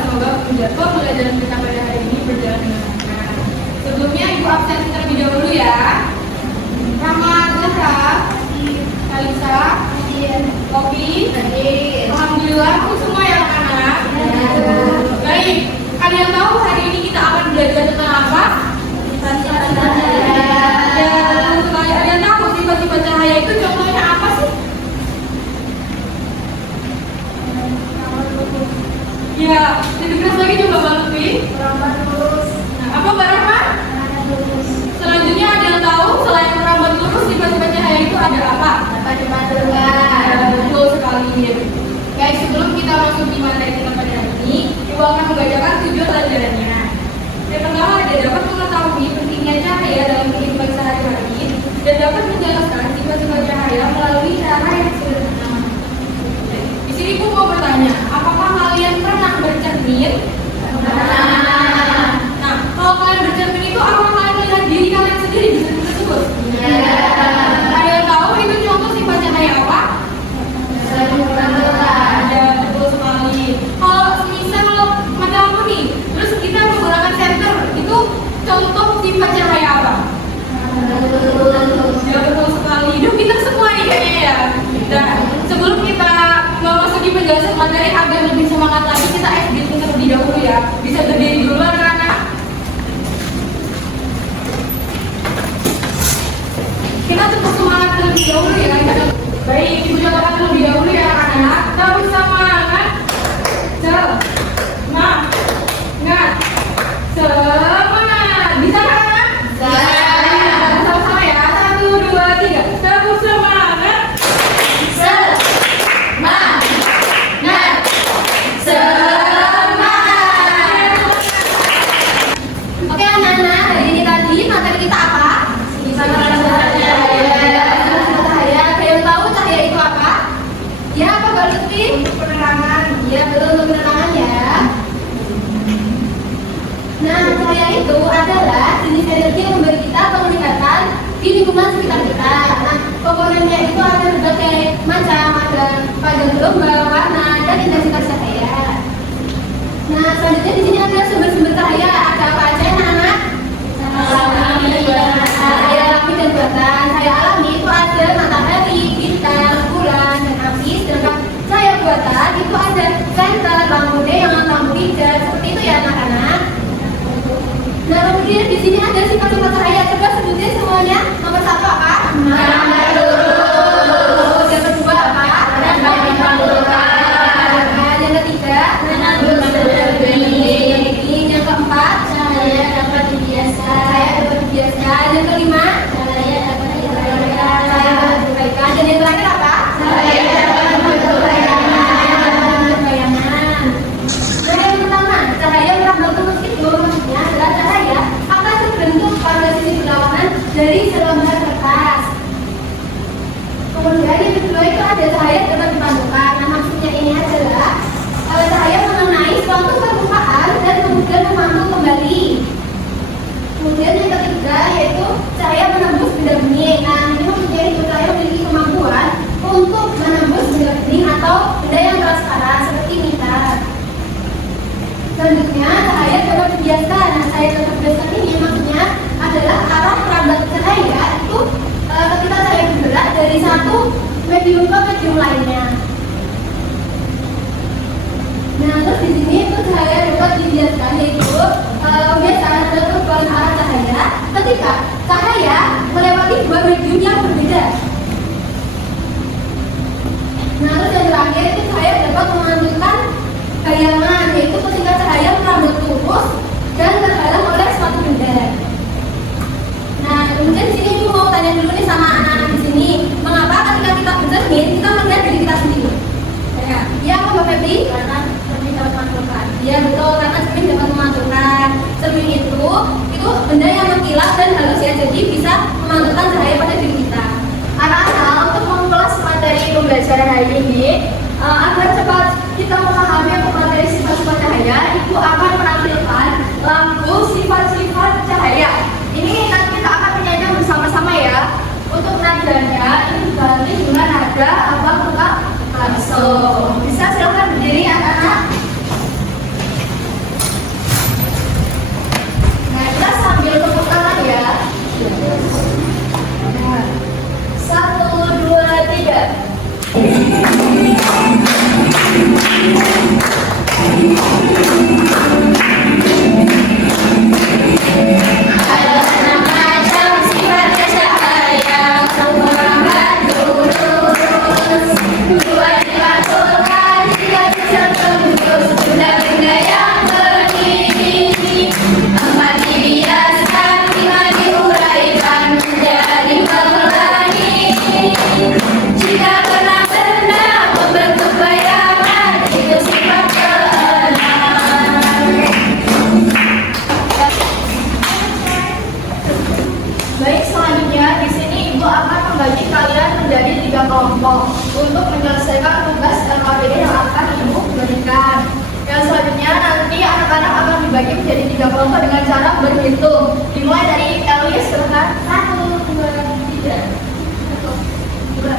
semoga pembelajaran kita pada hari ini berjalan dengan lancar. Sebelumnya Ibu absen terlebih dahulu ya. Nama Zahra, Kalisa, Kopi, alhamdulillah aku semua ya anak-anak. Baik, kalian tahu hari ini kita akan belajar tentang apa? Kalian tahu sifat-sifat cahaya itu contohnya apa sih? Ya, lebih keras lagi coba Bang Lutfi. Nah, apa Mbak Rahma? Selanjutnya ada yang tahu selain rambut lurus sifat-sifat cahaya itu ada apa? Betul sekali. Baik, sebelum kita masuk di materi kita pada hari ini, Ibu akan membacakan tujuan pelajarannya. Yang pertama ada dapat mengetahui pentingnya cahaya dalam kehidupan sehari-hari dan dapat menjelaskan sifat-sifat cahaya melalui cara yang sederhana. Di sini Ibu mau bertanya, apakah kalian pernah bercermin? Nah, kalau kalian bercermin itu apakah kalian melihat diri kalian sendiri di cermin tersebut? Kalian tahu itu contoh sifat cahaya apa? Ya, betul sekali. Kalau misal mata lampu nih, terus kita menggunakan senter, itu contoh sifat cahaya apa? Ya, betul sekali. Hidup kita semua nih kayaknya ya. Nah, sebelum kita memasuki penjelasan materi agar lebih semangat lagi, kita SG terlebih dahulu ya. Bisa berdiri dulu anak-anak. Kita cukup semangat terlebih dahulu ya. Baik, Ibu contohkan terlebih dahulu ya anak-anak. Terus semangat. Semangat. Bisa kan anak? Sama-sama ya. 1, 2, 3. Terus semangat. Oke anak-anak, hari ini tadi materi kita apa? Cahaya. Ada yang tahu cahaya itu apa? Ya, apa Mbak Lutfi? Penerangan. Ya, betul, untuk penerangan ya. Nah, cahaya itu adalah jenis energi yang memberi kita penglihatan di lingkungan sekitar kita. Nah, komponennya itu ada berbagai macam, ada pada gelombang, warna, dan intensitas cahaya. Nah, selanjutnya di sini ada sumber-sumber cahaya. Ada apa aja anak-anak? Cahaya alami dan buatan. Cahaya alami itu ada matahari, bintang, bulan, dan api. Sedangkan cahaya buatan itu ada senter, lampu neon, lampu hijau. Seperti itu ya anak-anak. Nah, kemudian di sini ada sifat-sifat cahaya. Coba sebutin semuanya. Nomor 1 apa? Yang kedua apa? Yang ketiga? Yang keempat? Cahaya dapat dibiaskan. Yang kelima? Cahaya dapat diabaikan. Dan yang terakhir apa? Cahaya dapat bayangan. Nah, yang pertama, cahaya merambat lurus itu maksudnya adalah cahaya akan terbentuk pada sisi berlawanan dari selembar kertas. Kemudian yang kedua itu ada cahaya dapat dipantulkan. Nah, maksudnya ini adalah cahaya mengenai suatu permukaan dan kemudian memantul kembali. Kemudian yang ketiga yaitu cahaya menembus benda bening. Nah, ini maksudnya itu cahaya memiliki kemampuan untuk menembus benda bening atau benda yang transparan seperti nikel. Selanjutnya cahaya dapat dibiaskan. Nah, cahaya dapat dibiaskan ini maksudnya adalah arah merambat cahaya itu ketika cahaya bergerak dari satu medium ke medium lainnya. Nah, terus di sini itu cahaya dapat dibiaskan yaitu kebiasaan adalah perubahan arah cahaya ketika cahaya melewati dua medium yang berbeda. Nah, terus yang terakhir itu cahaya dapat memantulkan bayangan yaitu ketika cahaya merambat lurus dan terhalang oleh suatu benda. Nah, kemudian di sini mau tanya dulu nih sama anak-anak di sini, mengapa ketika kita bercermin kita melihat diri kita sendiri? Ya, apa Mbak Febri? Karena cermin dapat memantulkan. Ya betul, karena cermin dapat memantulkan. Cermin itu benda yang mengkilat dan halus ya, jadi bisa memantulkan cahaya pada diri kita. Anak-anak, untuk mengulas materi pembelajaran hari ini, agar cepat kita memahami materi sifat-sifat cahaya, Ibu akan menampilkan lampu sifat-sifat cahaya. Ini nanti kita akan menyanyikan bersama-sama ya. Untuk nadanya ini diganti dengan nada abang buka langsung. Bisa silakan berdiri anak-anak. kelompok untuk menyelesaikan tugas LKPD yang akan Ibu berikan. Yang selanjutnya nanti anak-anak akan dibagi menjadi 3 kelompok dengan cara berhitung. Dimulai dari Elis, silakan. 1, 2, 3. 1,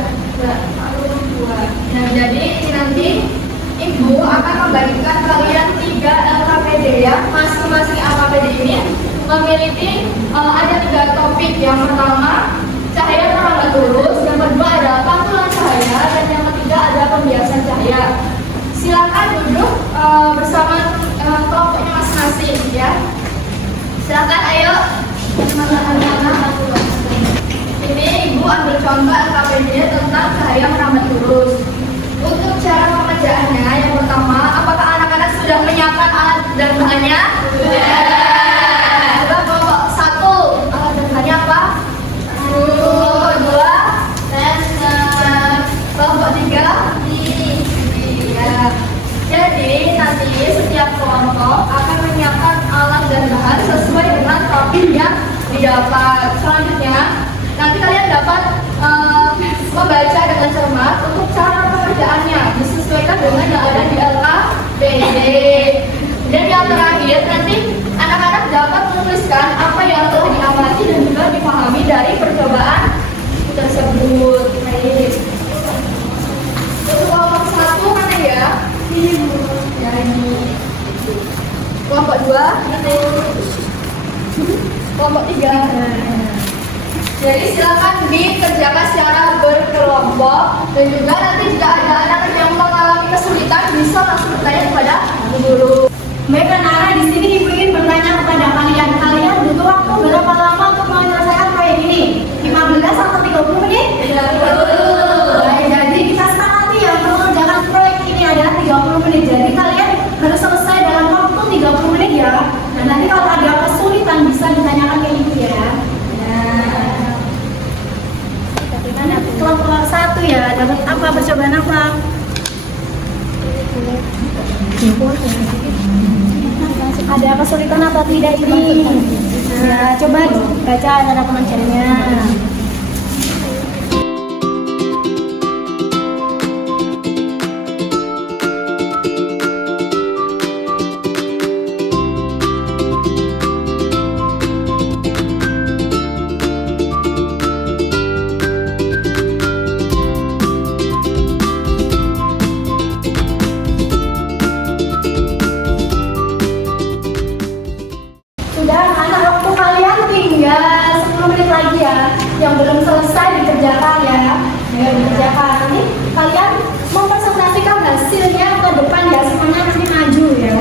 2. Nah, jadi nanti Ibu akan membagikan kalian 3 LKPD ya. Masing-masing LKPD ini memiliki ada 3 topik. Yang pertama, cahaya terhambat lurus. Yang kedua adalah pantulan cahaya. Dan yang ketiga adalah pembiasan cahaya. Silakan duduk bersama kelompoknya masing-masing ya. Silakan ayo. Ini Ibu ambil contoh LKPD tentang cahaya merambat lurus. Untuk cara pengerjaannya, yang pertama, apakah anak-anak sudah menyiapkan alat dan bahannya? Sudah. Coba kelompok 1, alat dan bahannya apa? 2, kelompok 3, ya. Jadi nanti setiap kelompok akan menyiapkan alat dan bahan sesuai dengan topik yang didapat. Selanjutnya, nanti kalian dapat membaca dengan cermat untuk cara pengerjaannya disesuaikan dengan yang ada di LKPD. Dan yang terakhir, nanti anak-anak dapat menuliskan apa yang telah diamati dan juga dipahami dari percobaan tersebut. Baik. Untuk kelompok 1 mana ya? Ini ya, ini. Kelompok 2 ini. Kelompok 3. Jadi silakan dikerjakan secara berkelompok, dan juga nanti jika ada anak yang mengalami kesulitan bisa langsung bertanya kepada guru. Baik anak-anak, di sini Ibu ingin bertanya kepada kalian butuh waktu berapa lama untuk menyelesaikan proyek ini? 15 atau 30 menit? Baik, jadi kita sepakati ya untuk mengerjakan proyek ini adalah 30 menit. Jadi kalian harus selesai dalam waktu 30 menit ya. Dan nanti kalau ada kesulitan bisa ditanyakan ke Ibu ya. Kelompok 1 ya, dapat apa, percobaan apa? Ada kesulitan atau tidak ini? Nah, coba baca cara pengerjaannya. Yang belum selesai dikerjakan ya, dikerjakan. Nanti kalian mempresentasikan hasilnya ke depan ya, semuanya nanti maju ya.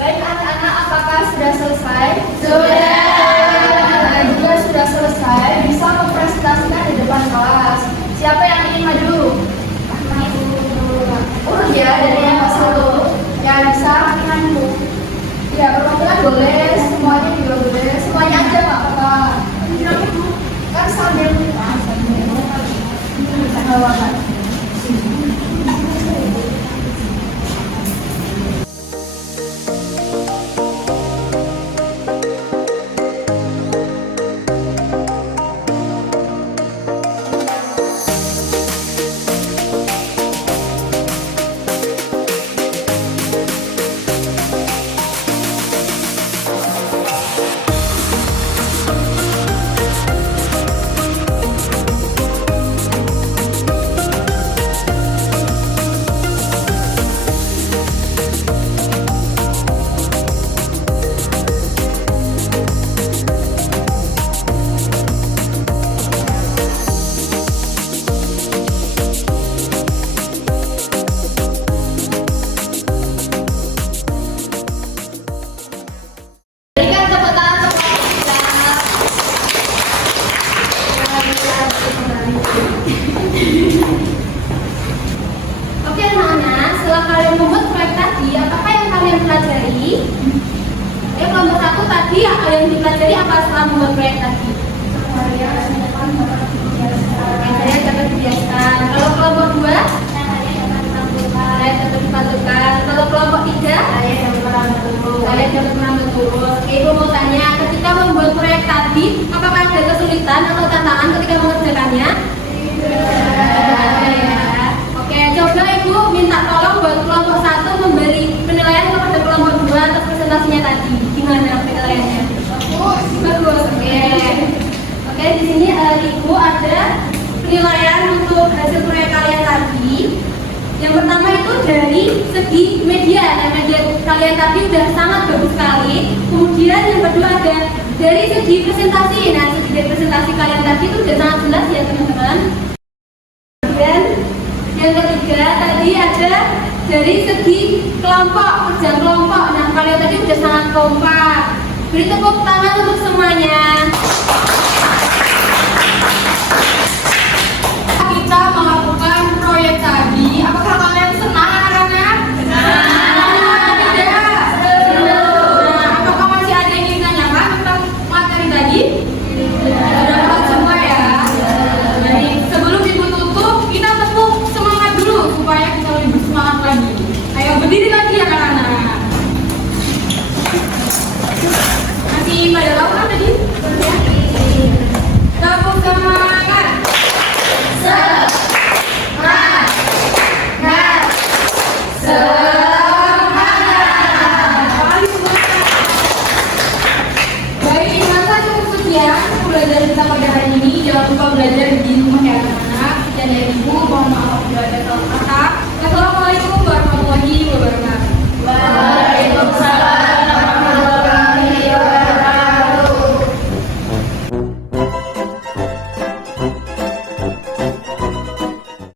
Baik anak-anak, apakah sudah selesai? Sudah. Jika sudah selesai, bisa mempresentasikan di depan kelas. Siapa yang ingin maju? Urut ya, dari yang pas 1. Ya bisa maju. Ya, perwakilan boleh, semuanya juga boleh. Semuanya aja nggak apa-apa. Kan sambil yang dipelajari apa setelah membuat proyek tadi? Saya dapat kebiasaan. Kalau kelompok 2, saya di sini Ibu ada penilaian untuk hasil proyek kalian tadi. Yang pertama itu dari segi media, media kalian tadi sudah sangat bagus sekali. Kemudian yang kedua ada dari segi presentasi. Nah, segi dari presentasi kalian tadi itu sudah sangat jelas ya teman-teman. Dan yang ketiga tadi ada dari segi kelompok, kerja kelompok. Nah, kalian tadi sudah sangat kompak. Beri tepuk tangan untuk semuanya. Kita melakukan proyek tadi. Apakah kalian senang anak-anak? Senang. Tidak. Nah, apakah masih ada yang ingin ditanyakan tentang materi tadi? Sudah dapat semua ya. Jadi sebelum ibu tutup, kita tepuk semangat dulu supaya kita lebih bersemangat lagi. Ayo berdiri lagi ya anak-anak. Masih pada tahu kan tadi? Ya. Tepuk semangat. Semangat. Baik, masa cukup sekian belajar kita pada hari ini. Jangan lupa belajar di rumah ya anak-anak. Dan dari ibu, mohon maaf bila ada salah kata. Assalamualaikum